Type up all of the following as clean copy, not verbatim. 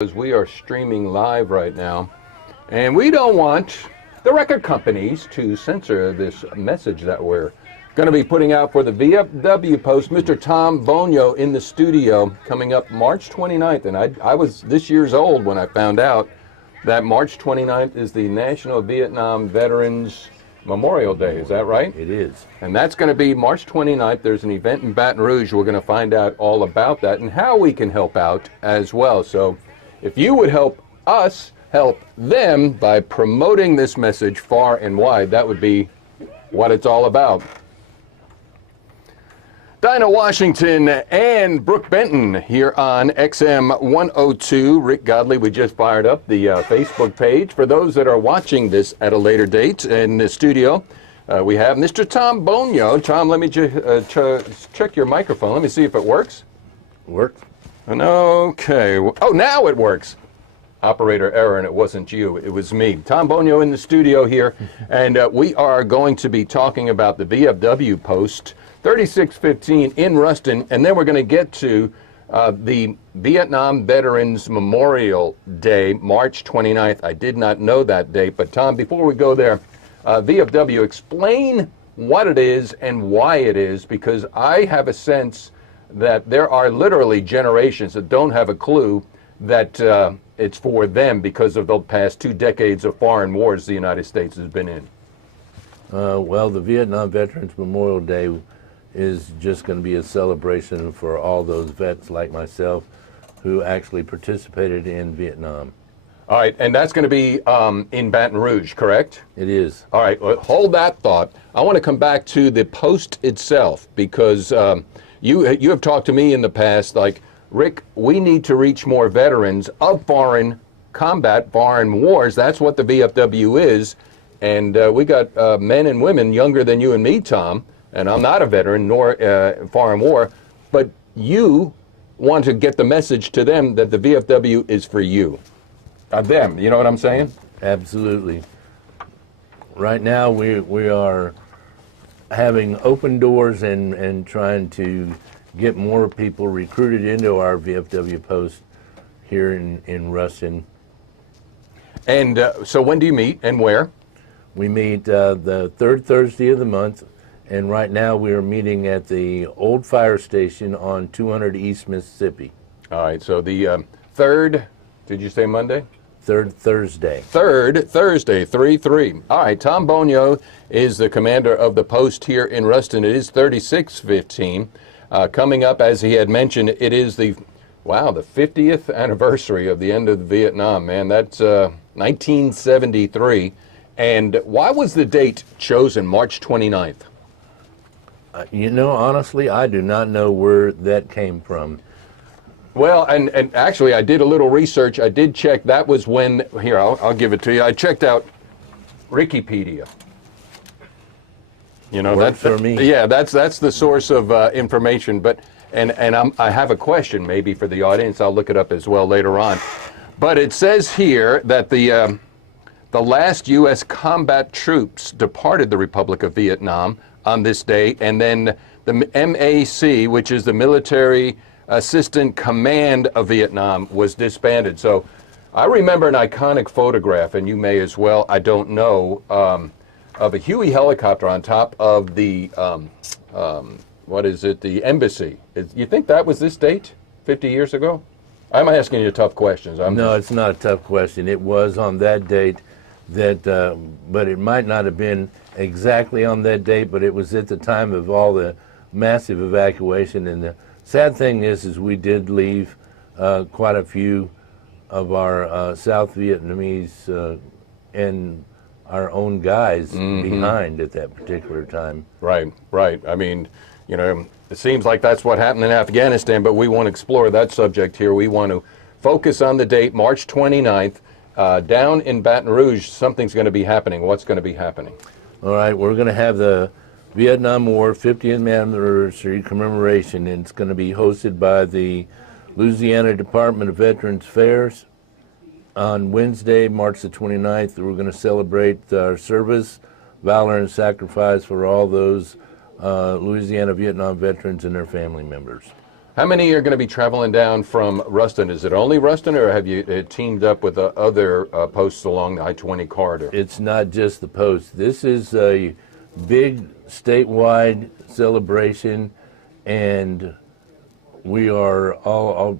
Because we are streaming live right now, and we don't want the record companies to censor this message that we're going to be putting out for the VFW Post. Mr. Tom Boniol in the studio coming up March 29th, and I was this year's old when I found out that March 29th is the National Vietnam Veterans Memorial Day. Is that right? It is. And that's going to be March 29th. There's an event in Baton Rouge. We're going to find out all about that and how we can help out as well. So if you would help us help them by promoting this message far and wide, that would be what it's all about. Dinah Washington and Brooke Benton here on XM 102. Rick Godley, we just fired up the Facebook page. For those that are watching this at a later date in the studio, we have Mr. Tom Boniol. Tom, let me check your microphone. Let me see if it works. Works. Okay. Oh, now it works. Operator error, and it wasn't you, it was me. Tom Boniol in the studio here, and we are going to be talking about the VFW Post 3615 in Ruston, and then we're going to get to the Vietnam Veterans Memorial Day, March 29th. I did not know that date, but Tom, before we go there, VFW, explain what it is and why it is, because I have a sense that there are literally generations that don't have a clue that it's for them because of the past 2 decades of foreign wars the United States has been in. Well, the Vietnam Veterans Memorial Day is just going to be a celebration for all those vets like myself who actually participated in Vietnam. All right, and that's going to be in Baton Rouge, correct? It is. All right, well, hold that thought. I want to come back to the Post itself because you have talked to me in the past, like, Rick, we need to reach more veterans of foreign combat, foreign wars. That's what the VFW is. And we got men and women younger than you and me, Tom, and I'm not a veteran nor foreign war, but you want to get the message to them that the VFW is for you. Them, you know what I'm saying? Absolutely. Right now we are having open doors and trying to get more people recruited into our VFW Post here in Ruston. And so when do you meet and where? We meet the third Thursday of the month, and right now we are meeting at the old fire station on 200 East Mississippi. All right, so the third, did you say Monday? Third Thursday. Third Thursday, 3-3. All right, Tom Boniol is the commander of the post here in Ruston. It is 3615. Coming up, as he had mentioned, it is the 50th anniversary of the end of Vietnam, man. That's 1973. And why was the date chosen, March 29th? You know, honestly, I do not know where that came from. Well, and actually, I did a little research. I did check. That was when, here, I'll give it to you. I checked out Wikipedia. You know, that's for me. Yeah, that's the source of information. But I have a question maybe for the audience. I'll look it up as well later on. But it says here that the last U.S. combat troops departed the Republic of Vietnam on this day, and then the MAC, which is the Military Assistant Command of Vietnam, was disbanded. So I remember an iconic photograph, and you may as well. I don't know. Of a Huey helicopter on top of the, the embassy. You think that was this date, 50 years ago? I'm asking you tough questions. No, it's not a tough question. It was on that date, but it might not have been exactly on that date, but it was at the time of all the massive evacuation. And the sad thing is we did leave quite a few of our South Vietnamese and our own guys behind at that particular time. Right. I mean, you know, it seems like that's what happened in Afghanistan, but we want to explore that subject here. We want to focus on the date, March 29th, down in Baton Rouge. Something's going to be happening. What's going to be happening? All right, we're going to have the Vietnam War 50th anniversary commemoration, and it's going to be hosted by the Louisiana Department of Veterans Affairs. On Wednesday, March the 29th, we're going to celebrate our service, valor, and sacrifice for all those Louisiana Vietnam veterans and their family members. How many are going to be traveling down from Ruston? Is it only Ruston, or have you teamed up with other posts along the I-20 corridor? It's not just the post. This is a big statewide celebration, and we are all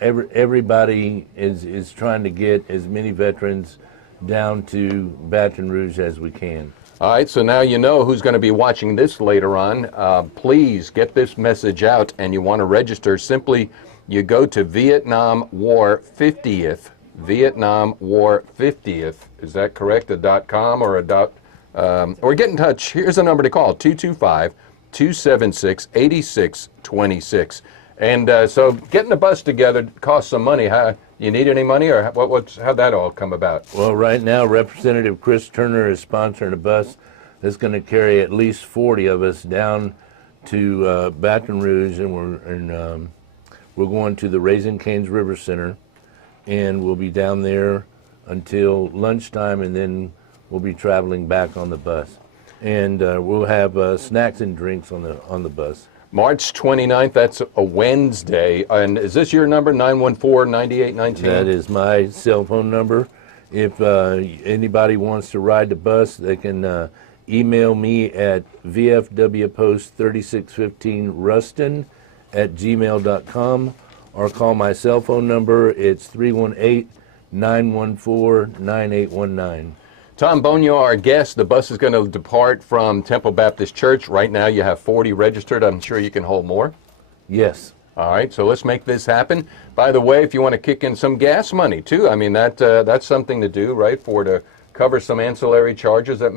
everybody is trying to get as many veterans down to Baton Rouge as we can. All right, so now you know who's going to be watching this later on. Please get this message out, and you want to register. Simply, you go to Vietnam War 50th, Vietnam War 50th. Is that correct? A .com or a dot? Or get in touch. Here's a number to call: 225-276-8626. And so getting the bus together costs some money. You need any money, or how'd that all come about? Well, right now, Representative Chris Turner is sponsoring a bus that's going to carry at least 40 of us down to Baton Rouge, and we're going to the Raising Cane's River Center, and we'll be down there until lunchtime, and then we'll be traveling back on the bus, and we'll have snacks and drinks on the bus. March 29th, that's a Wednesday. And is this your number, 914-9819? That is my cell phone number. If anybody wants to ride the bus, they can email me at VFW Post 3615Ruston at gmail.com, or call my cell phone number. It's 318-914-9819. Tom Boniol, our guest. The bus is going to depart from Temple Baptist Church. Right now you have 40 registered. I'm sure you can hold more. Yes. All right, so let's make this happen. By the way, if you want to kick in some gas money too, I mean that's something to do, right? To cover some ancillary charges that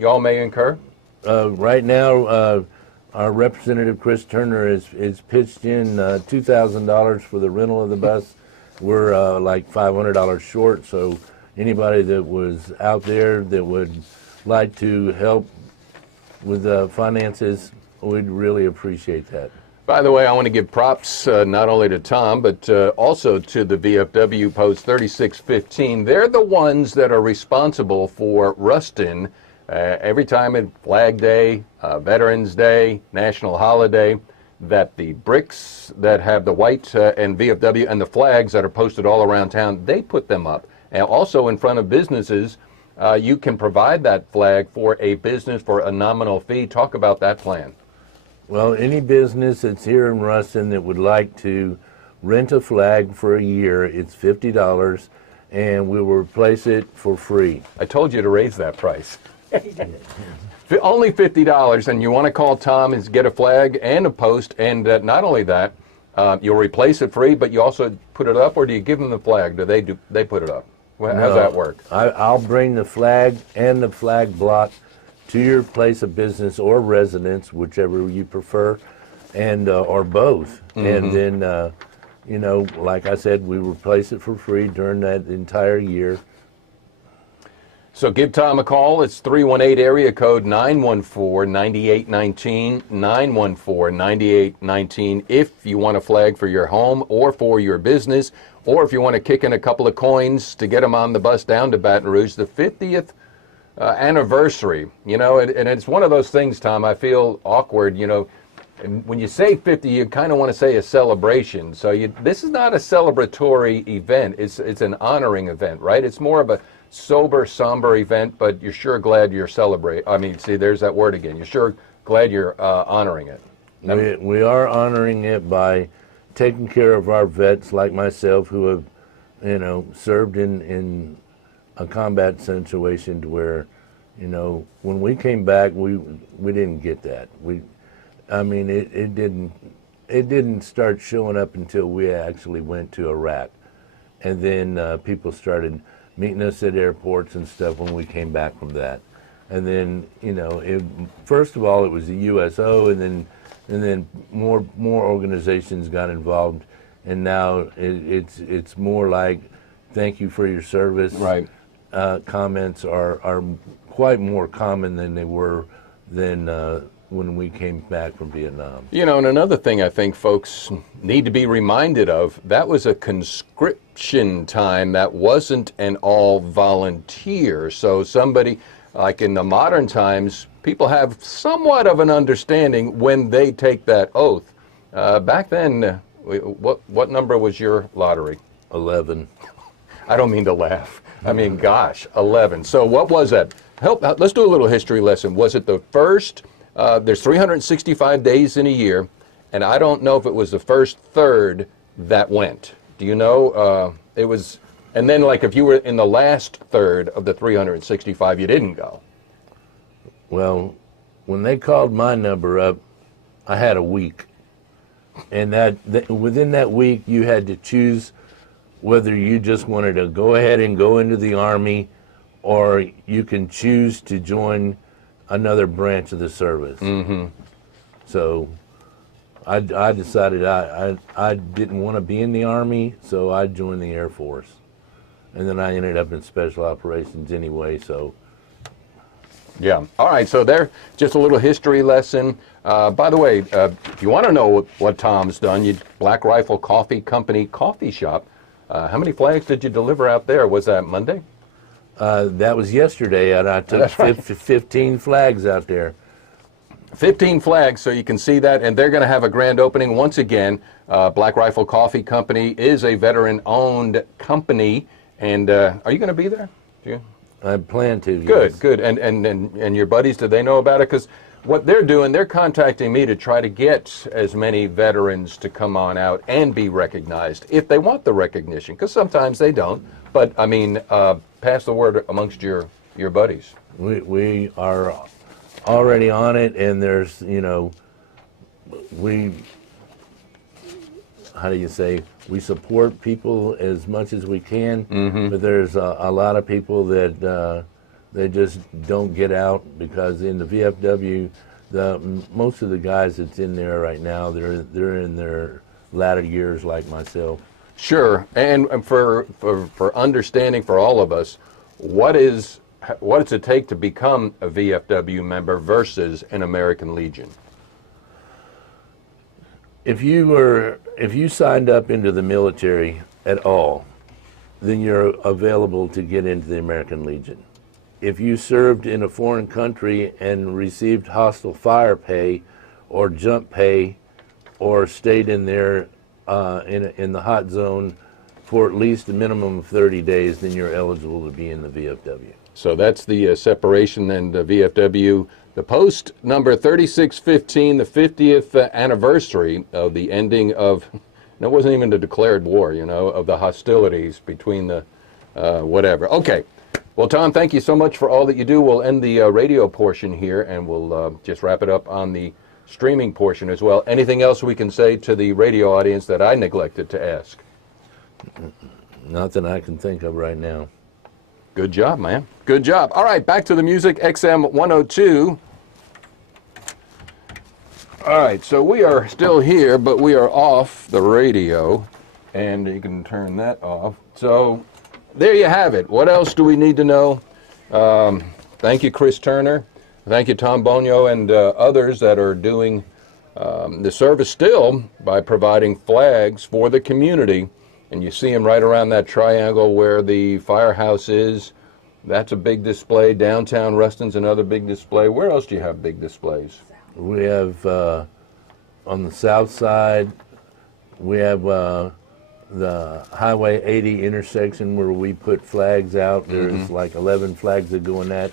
y'all may incur. Right now, our Representative Chris Turner is pitched in $2,000 for the rental of the bus. We're like $500 short, so anybody that was out there that would like to help with finances, we'd really appreciate that. By the way, I want to give props not only to Tom, but also to the VFW Post 3615. They're the ones that are responsible for Ruston every time at Flag Day, Veterans Day, National Holiday, that the bricks that have the white and VFW and the flags that are posted all around town, they put them up. And also in front of businesses, you can provide that flag for a business for a nominal fee. Talk about that plan. Well, any business that's here in Ruston that would like to rent a flag for a year, it's $50, and we will replace it for free. I told you to raise that price. Only $50, and you want to call Tom and get a flag and a post, and not only that, you'll replace it free, but you also put it up, or do you give them the flag? Do they put it up? Well, how's that work? I'll bring the flag and the flag block to your place of business or residence, whichever you prefer, and or both. And then, like I said, we replace it for free during that entire year. So give Tom a call. It's 318 area code 914-9819, 914-9819. If you want a flag for your home or for your business, or if you want to kick in a couple of coins to get them on the bus down to Baton Rouge, the 50th anniversary, and it's one of those things, Tom, I feel awkward, and when you say 50, you kind of want to say a celebration. So this is not a celebratory event. It's an honoring event, right? It's more of a sober, somber event, but you're sure glad you're celebrating. I mean, see, there's that word again. You're sure glad you're honoring it. We are honoring it by taking care of our vets like myself who have, served in a combat situation to where, when we came back, we didn't get that. It didn't start showing up until we actually went to Iraq, and then people started meeting us at airports and stuff when we came back from that. And then, first of all, it was the USO, and then more organizations got involved, and now it's more like, thank you for your service. Right. Comments are quite more common than they were when we came back from Vietnam. And another thing I think folks need to be reminded of, that was a conscription time. That wasn't an all volunteer. So somebody, like in the modern times, people have somewhat of an understanding when they take that oath Back then, what number was your lottery? 11. I don't mean to laugh. I mean, gosh, 11. So what was that? Let's do a little history lesson. Was it the first, there's 365 days in a year, and I don't know if it was the first third that went. Do you know? It was, and then like if you were in the last third of the 365, you didn't go. Well, when they called my number up, I had a week. And within that week, you had to choose whether you just wanted to go ahead and go into the Army, or you can choose to join another branch of the service. Mm-hmm. So I decided I didn't want to be in the Army, so I joined the Air Force. And then I ended up in Special Operations anyway, so. Yeah. All right, so there, just a little history lesson. By the way, if you want to know what Tom's done, Black Rifle Coffee Company Coffee Shop. How many flags did you deliver out there? Was that Monday? That was yesterday, and I took 15 flags out there. 15 flags, so you can see that, and they're going to have a grand opening. Once again, Black Rifle Coffee Company is a veteran-owned company, and are you going to be there? I plan to, Good, yes. good. And your buddies, do they know about it? Because what they're doing, they're contacting me to try to get as many veterans to come on out and be recognized, if they want the recognition, because sometimes they don't. But, I mean, pass the word amongst your buddies. We are already on it, and there's, how do you say, we support people as much as we can, but there's a lot of people that they just don't get out, because in the VFW, most of the guys that's in there right now, they're in their latter years like myself. Sure, and for understanding for all of us, what does it take to become a VFW member versus an American Legion? If you signed up into the military at all, then you're available to get into the American Legion. If you served in a foreign country and received hostile fire pay or jump pay, or stayed in there in the hot zone for at least a minimum of 30 days, then you're eligible to be in the VFW. So that's the separation, and the VFW. The Post number 3615, the 50th anniversary of the ending of, it wasn't even a declared war, of the hostilities between the whatever. Okay. Well, Tom, thank you so much for all that you do. We'll end the radio portion here, and we'll just wrap it up on the streaming portion as well. Anything else we can say to the radio audience that I neglected to ask? Nothing I can think of right now. Good job, man. Good job. All right, back to the music, XM 102. All right, so we are still here, but we are off the radio, and you can turn that off. So there you have it. What else do we need to know? Thank you, Chris Turner. Thank you, Tom Boniol, and others that are doing the service still by providing flags for the community. And you see them right around that triangle where the firehouse is. That's a big display. Downtown Ruston's another big display. Where else do you have big displays? We have, on the south side, we have the Highway 80 intersection where we put flags out. There's like 11 flags that go in that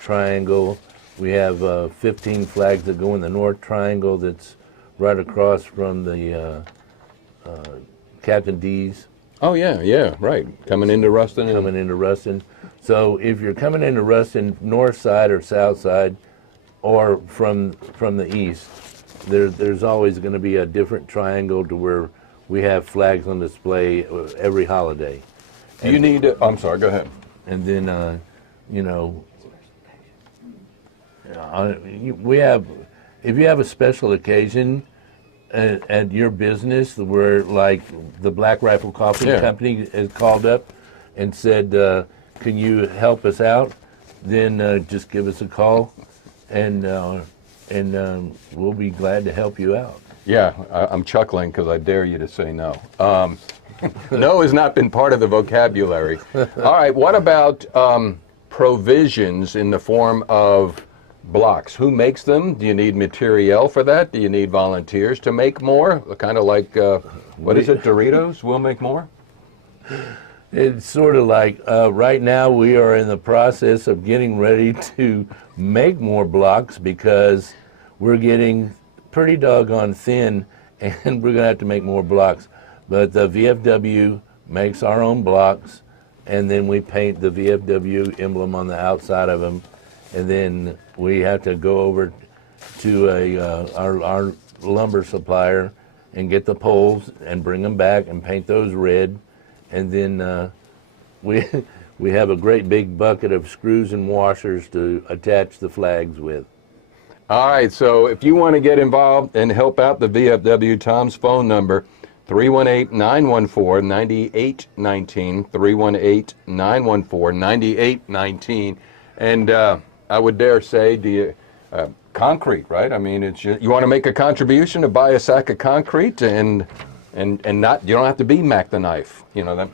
triangle. We have 15 flags that go in the north triangle that's right across from the Captain D's. Oh, yeah, right. Coming into Ruston. Coming into Ruston. So if you're coming into Ruston, north side or south side, or from the east, there's always going to be a different triangle to where we have flags on display every holiday. Do you need to, I'm sorry, go ahead. And then, we have, if you have a special occasion at your business where, like, the Black Rifle Coffee Company has called up and said, can you help us out? Then just give us a call, and we'll be glad to help you out. Yeah, I'm chuckling because I dare you to say no. No has not been part of the vocabulary. All right, what about provisions in the form of blocks. Who makes them? Do you need materiel for that? Do you need volunteers to make more? Kind of like, what is it, Doritos? We'll make more? It's sort of like right now we are in the process of getting ready to make more blocks because we're getting pretty doggone thin and we're going to have to make more blocks. But the VFW makes our own blocks, and then we paint the VFW emblem on the outside of them, and then we have to go over to our lumber supplier and get the poles and bring them back and paint those red, and then we have a great big bucket of screws and washers to attach the flags with. All right, so if you want to get involved and help out the VFW, Tom's phone number, 318-914-9819, 318-914-9819. And I would dare say, do you, concrete, right? I mean, it's you want to make a contribution to buy a sack of concrete and not, you don't have to be Mac the Knife, you know, that.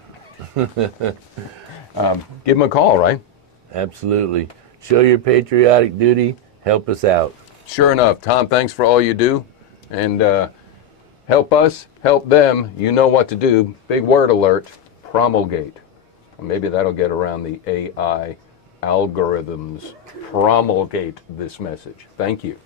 Give them a call, right? Absolutely. Show your patriotic duty. Help us out. Sure enough. Tom, thanks for all you do. And help us, help them. You know what to do. Big word alert, promulgate. Maybe that'll get around the AI algorithms. Promulgate this message. Thank you.